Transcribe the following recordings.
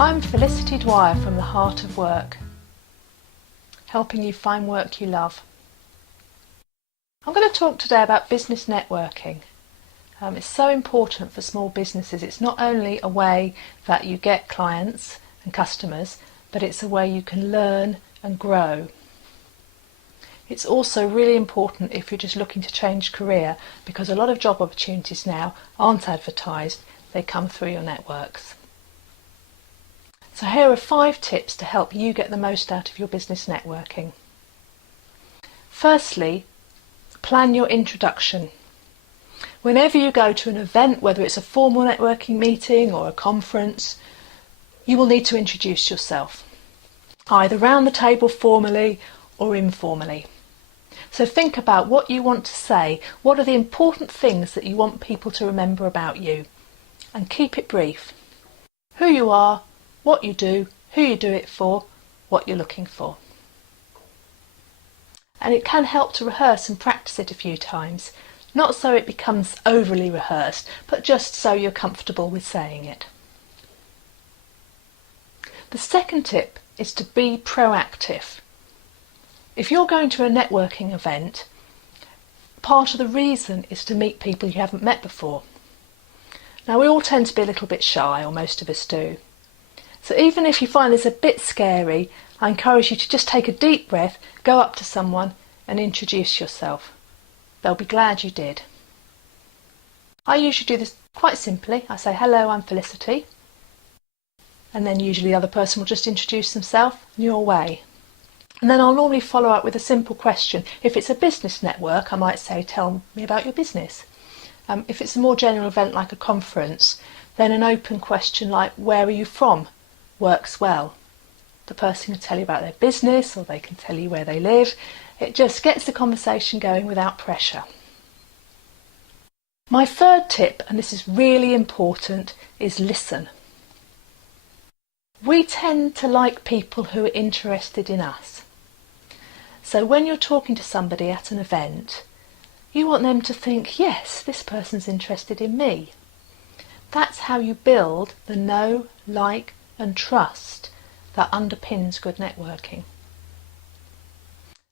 I'm Felicity Dwyer from the Heart of Work, helping you find work you love. I'm going to talk today about business networking. It's so important for small businesses. It's not only a way that you get clients and customers, but it's a way you can learn and grow. It's also really important if you're just looking to change career, because a lot of job opportunities now aren't advertised, they come through your networks. So here are 5 tips to help you get the most out of your business networking. Firstly, plan your introduction. Whenever you go to an event, whether it's a formal networking meeting or a conference, you will need to introduce yourself, either round the table formally or informally. So think about what you want to say, what are the important things that you want people to remember about you, and keep it brief. Who you are, what you do, who you do it for, what you're looking for. And it can help to rehearse and practice it a few times, not so it becomes overly rehearsed, but just so you're comfortable with saying it. The second tip is to be proactive. If you're going to a networking event, part of the reason is to meet people you haven't met before. Now, we all tend to be a little bit shy, or most of us do. So even if you find this a bit scary, I encourage you to just take a deep breath, go up to someone and introduce yourself. They'll be glad you did. I usually do this quite simply. I say, "Hello, I'm Felicity." And then usually the other person will just introduce themselves and you're away. And then I'll normally follow up with a simple question. If it's a business network, I might say, "Tell me about your business." If it's a more general event like a conference, then an open question like, "Where are you from?" works well. The person can tell you about their business, or they can tell you where they live. It just gets the conversation going without pressure. My third tip, and this is really important, is listen. We tend to like people who are interested in us. So when you're talking to somebody at an event, you want them to think, yes, this person's interested in me. That's how you build the know, like and trust that underpins good networking.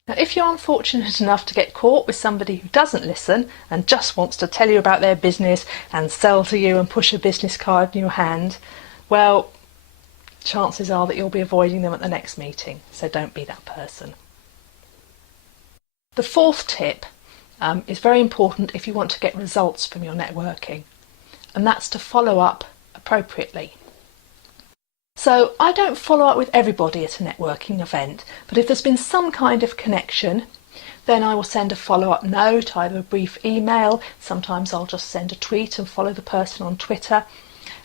Now, if you're unfortunate enough to get caught with somebody who doesn't listen and just wants to tell you about their business and sell to you and push a business card in your hand, well, chances are that you'll be avoiding them at the next meeting, so don't be that person. The fourth tip is very important if you want to get results from your networking, and that's to follow up appropriately. So I don't follow up with everybody at a networking event, but if there's been some kind of connection, then I will send a follow-up note, either a brief email. Sometimes I'll just send a tweet and follow the person on Twitter.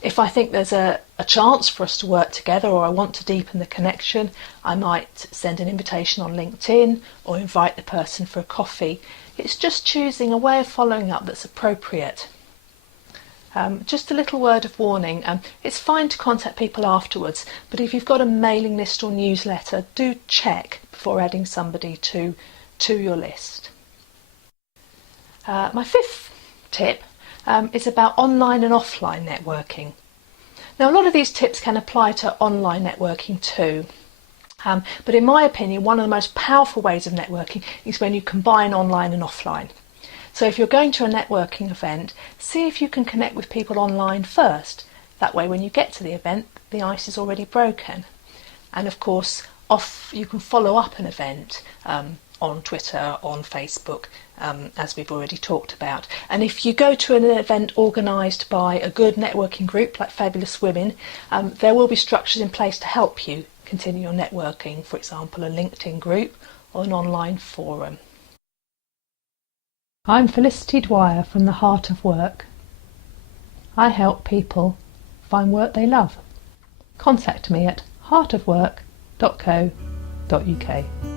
If I think there's a chance for us to work together, or I want to deepen the connection, I might send an invitation on LinkedIn or invite the person for a coffee. It's just choosing a way of following up that's appropriate. Just a little word of warning, it's fine to contact people afterwards, but if you've got a mailing list or newsletter, do check before adding somebody to your list. My fifth tip is about online and offline networking. Now, a lot of these tips can apply to online networking too, but in my opinion, one of the most powerful ways of networking is when you combine online and offline. So if you're going to a networking event, see if you can connect with people online first. That way when you get to the event, the ice is already broken. And of course, you can follow up an event on Twitter, on Facebook, as we've already talked about. And if you go to an event organised by a good networking group like Fabulous Women, there will be structures in place to help you continue your networking, for example, a LinkedIn group or an online forum. I'm Felicity Dwyer from the Heart of Work. I help people find work they love. Contact me at heartofwork.co.uk.